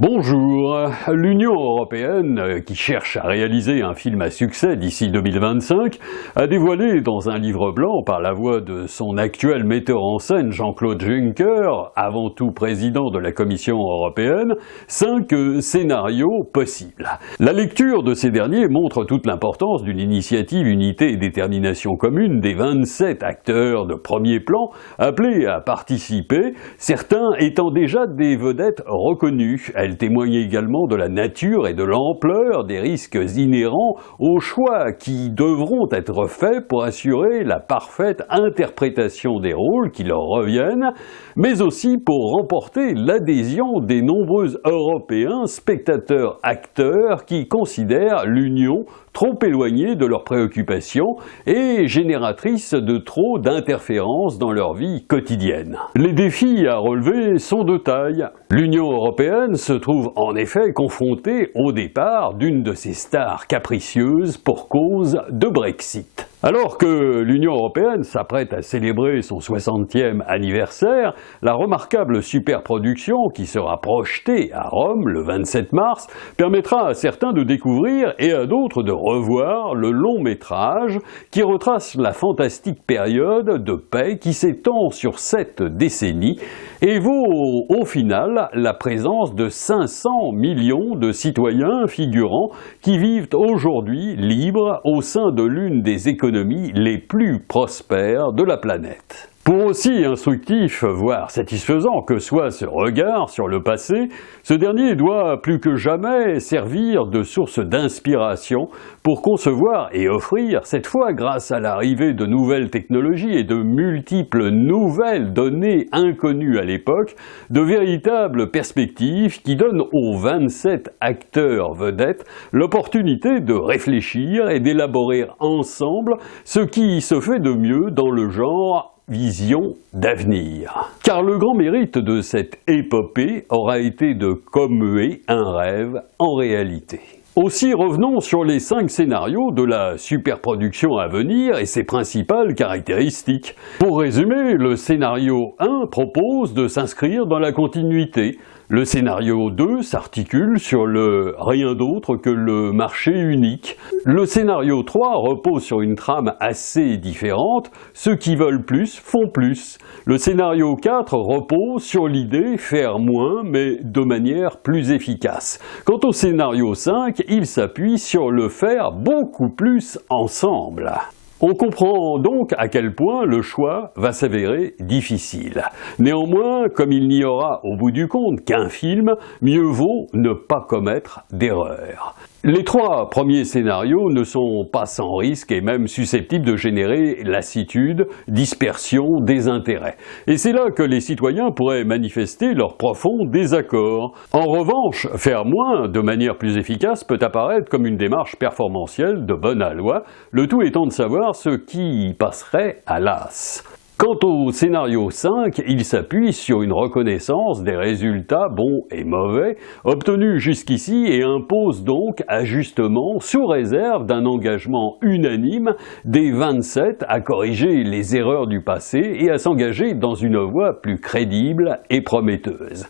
Bonjour. L'Union européenne, qui cherche à réaliser un film à succès d'ici 2025, a dévoilé dans un livre blanc, par la voix de son actuel metteur en scène Jean-Claude Juncker, avant tout président de la Commission européenne, 5 scénarios possibles. La lecture de ces derniers montre toute l'importance d'une initiative unité et détermination commune des 27 acteurs de premier plan appelés à participer, certains étant déjà des vedettes reconnues. Elle témoigne également de la nature et de l'ampleur des risques inhérents aux choix qui devront être faits pour assurer la parfaite interprétation des rôles qui leur reviennent, mais aussi pour remporter l'adhésion des nombreux Européens spectateurs-acteurs qui considèrent l'Union trop éloignée de leurs préoccupations et génératrice de trop d'interférences dans leur vie quotidienne. Les défis à relever sont de taille. L'Union européenne se trouve en effet confrontée au départ d'une de ses stars capricieuses pour cause de Brexit. Alors que l'Union européenne s'apprête à célébrer son 60e anniversaire, la remarquable superproduction qui sera projetée à Rome le 27 mars permettra à certains de découvrir et à d'autres de revoir le long métrage qui retrace la fantastique période de paix qui s'étend sur 7 décennies et vaut au final la présence de 500 millions de citoyens figurants qui vivent aujourd'hui libres au sein de l'une des économies les plus prospères de la planète. Pour aussi instructif, voire satisfaisant que soit ce regard sur le passé, ce dernier doit plus que jamais servir de source d'inspiration pour concevoir et offrir, cette fois grâce à l'arrivée de nouvelles technologies et de multiples nouvelles données inconnues à l'époque, de véritables perspectives qui donnent aux 27 acteurs vedettes l'opportunité de réfléchir et d'élaborer ensemble ce qui se fait de mieux dans le genre vision d'avenir. Car le grand mérite de cette épopée aura été de commuer un rêve en réalité. Aussi revenons sur les 5 scénarios de la superproduction à venir et ses principales caractéristiques. Pour résumer, le scénario 1 propose de s'inscrire dans la continuité. Le scénario 2 s'articule sur le rien d'autre que le marché unique. Le scénario 3 repose sur une trame assez différente, ceux qui veulent plus font plus. Le scénario 4 repose sur l'idée faire moins mais de manière plus efficace. Quant au scénario 5, il s'appuie sur le faire beaucoup plus ensemble. On comprend donc à quel point le choix va s'avérer difficile. Néanmoins, comme il n'y aura au bout du compte qu'un film, mieux vaut ne pas commettre d'erreur. Les 3 premiers scénarios ne sont pas sans risque et même susceptibles de générer lassitude, dispersion, désintérêt. Et c'est là que les citoyens pourraient manifester leur profond désaccord. En revanche, faire moins de manière plus efficace peut apparaître comme une démarche performantielle de bonne aloi, le tout étant de savoir ce qui y passerait à l'as. Quant au scénario 5, il s'appuie sur une reconnaissance des résultats bons et mauvais obtenus jusqu'ici et impose donc ajustement sous réserve d'un engagement unanime des 27 à corriger les erreurs du passé et à s'engager dans une voie plus crédible et prometteuse.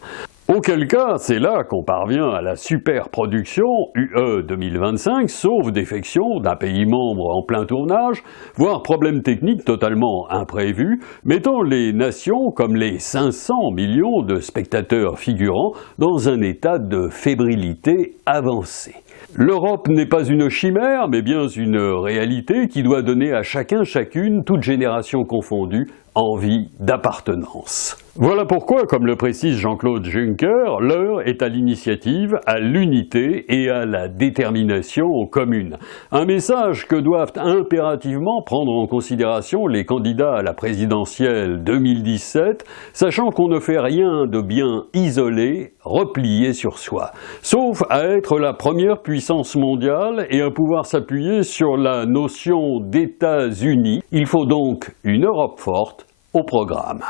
Auquel cas, c'est là qu'on parvient à la superproduction UE 2025, sauf défection d'un pays membre en plein tournage, voire problème technique totalement imprévu, mettant les nations, comme les 500 millions de spectateurs figurants, dans un état de fébrilité avancée. L'Europe n'est pas une chimère, mais bien une réalité qui doit donner à chacune, toute génération confondue, envie d'appartenance. Voilà pourquoi, comme le précise Jean-Claude Juncker, l'heure est à l'initiative, à l'unité et à la détermination commune. Un message que doivent impérativement prendre en considération les candidats à la présidentielle 2017, sachant qu'on ne fait rien de bien isolé, replié sur soi, sauf à être la première puissance mondiale et à pouvoir s'appuyer sur la notion d'États-Unis. Il faut donc une Europe forte au programme.